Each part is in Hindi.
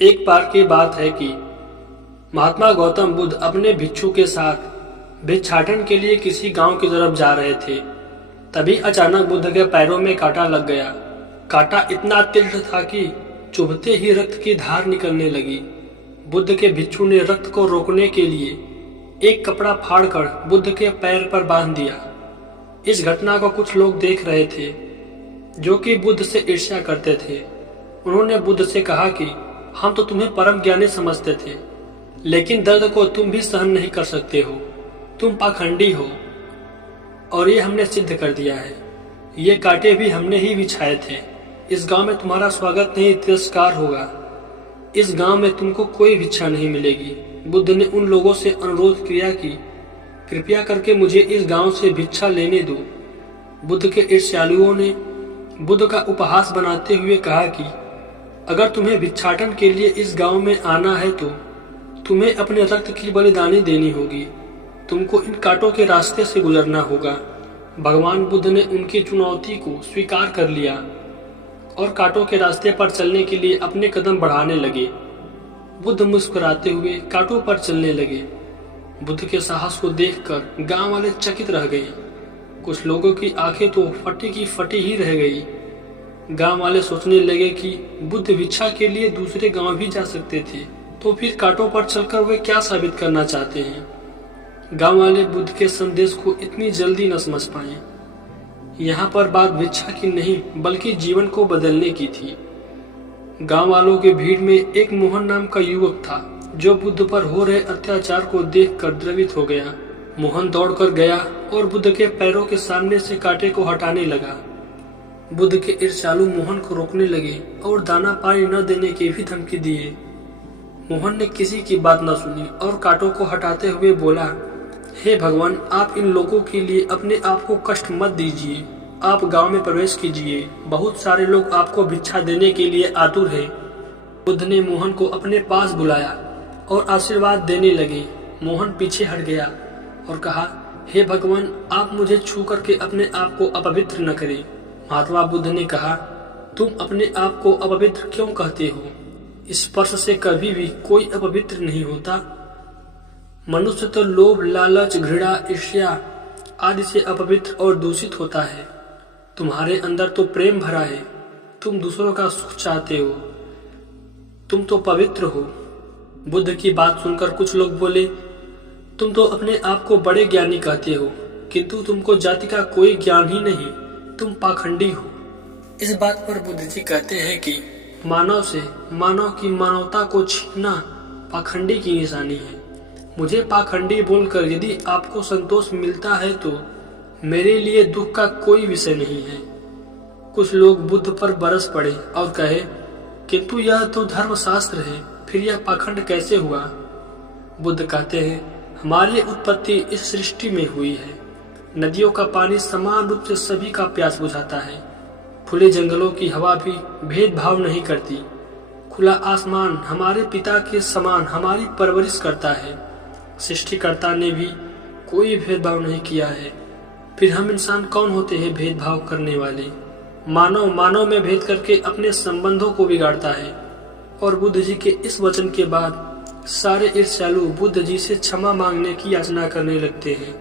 एक बार की बात है कि महात्मा गौतम बुद्ध अपने भिक्षु के साथ भिक्षाटन के लिए किसी गांव की तरफ जा रहे थे। तभी अचानक बुद्ध के पैरों में कांटा लग गया। कांटा इतना तीव्र था कि चुभते ही रक्त की धार निकलने लगी। बुद्ध के भिक्षु ने रक्त को रोकने के लिए एक कपड़ा फाड़कर बुद्ध के पैर पर बांध दिया। इस घटना को कुछ लोग देख रहे थे जो कि बुद्ध से ईर्ष्या करते थे। उन्होंने बुद्ध से कहा कि हम तो तुम्हें परम ज्ञानी समझते थे, लेकिन दर्द को तुम भी सहन नहीं कर सकते हो। तुम पाखंडी हो और ये हमने सिद्ध कर दिया है। ये कांटे भी हमने ही बिछाए थे। इस गांव में तुम्हारा स्वागत नहीं, तिरस्कार होगा। इस गांव में तुमको कोई भिक्षा नहीं मिलेगी। बुद्ध ने उन लोगों से अनुरोध किया कि कृपया करके मुझे इस गांव से भिक्षा लेने दो। बुद्ध के ईर्ष्यालुओं ने बुद्ध का उपहास बनाते हुए कहा कि अगर तुम्हें भिक्षाटन के लिए इस गांव में आना है तो तुम्हें अपने रक्त की बलिदानी देनी होगी। तुमको इन कांटों के रास्ते से गुजरना होगा। भगवान बुद्ध ने उनकी चुनौती को स्वीकार कर लिया और कांटों के रास्ते पर चलने के लिए अपने कदम बढ़ाने लगे। बुद्ध मुस्कुराते हुए कांटों पर चलने लगे। बुद्ध के साहस को देखकर गांव वाले चकित रह गए। कुछ लोगों की आंखें तो फटी की फटी ही रह गई। गांव वाले सोचने लगे कि बुद्ध भिक्षा के लिए दूसरे गांव भी जा सकते थे, तो फिर कांटों पर चलकर वे क्या साबित करना चाहते हैं। गांव वाले बुद्ध के संदेश को इतनी जल्दी न समझ पाए। यहाँ पर बात भिक्षा की नहीं बल्कि जीवन को बदलने की थी। गांव वालों के भीड़ में एक मोहन नाम का युवक था जो बुद्ध पर हो रहे अत्याचार को देखकर द्रवित हो गया। मोहन दौड़कर गया और बुद्ध के पैरों के सामने से कांटे को हटाने लगा। बुद्ध के ईर्ष्यालु मोहन को रोकने लगे और दाना पानी न देने की भी धमकी दिए। मोहन ने किसी की बात न सुनी और कांटों को हटाते हुए बोला, हे भगवान, आप इन लोगों के लिए अपने आप को कष्ट मत दीजिए। आप गांव में प्रवेश कीजिए। बहुत सारे लोग आपको भिक्षा देने के लिए आतुर हैं। बुद्ध ने मोहन को अपने पास बुलाया और आशीर्वाद देने लगे। मोहन पीछे हट गया और कहा, हे भगवान, आप मुझे छू करके अपने आप को अपवित्र न करें। महात्मा बुद्ध ने कहा, तुम अपने आप को अपवित्र क्यों कहते हो? स्पर्श से कभी भी कोई अपवित्र नहीं होता। मनुष्य तो लोभ, लालच, घृणा, ईर्ष्या आदि से अपवित्र और दूषित होता है। तुम्हारे अंदर तो प्रेम भरा है। तुम दूसरों का सुख चाहते हो। तुम तो पवित्र हो। बुद्ध की बात सुनकर कुछ लोग बोले, तुम तो अपने आप को बड़े ज्ञानी कहते हो, किंतु तुमको जाति का कोई ज्ञान ही नहीं। तुम पाखंडी हो। इस बात पर बुद्ध जी कहते हैं कि मानव से मानव की मानवता को छीनना पाखंडी की निशानी है। मुझे पाखंडी बोलकर यदि आपको संतोष मिलता है तो मेरे लिए दुख का कोई विषय नहीं है। कुछ लोग बुद्ध पर बरस पड़े और कहे, किंतु यह तो धर्मशास्त्र है, फिर यह पाखंड कैसे हुआ? बुद्ध कहते हैं, हमारी उत्पत्ति इस सृष्टि में हुई है। नदियों का पानी समान रूप से सभी का प्यास बुझाता है। खुले जंगलों की हवा भी भेदभाव नहीं करती। खुला आसमान हमारे पिता के समान हमारी परवरिश करता है। सृष्टिकर्ता ने भी कोई भेदभाव नहीं किया है। फिर हम इंसान कौन होते हैं भेदभाव करने वाले? मानव मानव में भेद करके अपने संबंधों को बिगाड़ता है। और बुद्ध जी के इस वचन के बाद सारे ईर्ष्यालु बुद्ध जी से क्षमा मांगने की याचना करने लगते हैं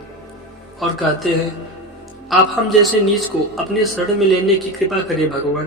और कहते हैं, आप हम जैसे नीच को अपने शरण में लेने की कृपा करिए भगवान।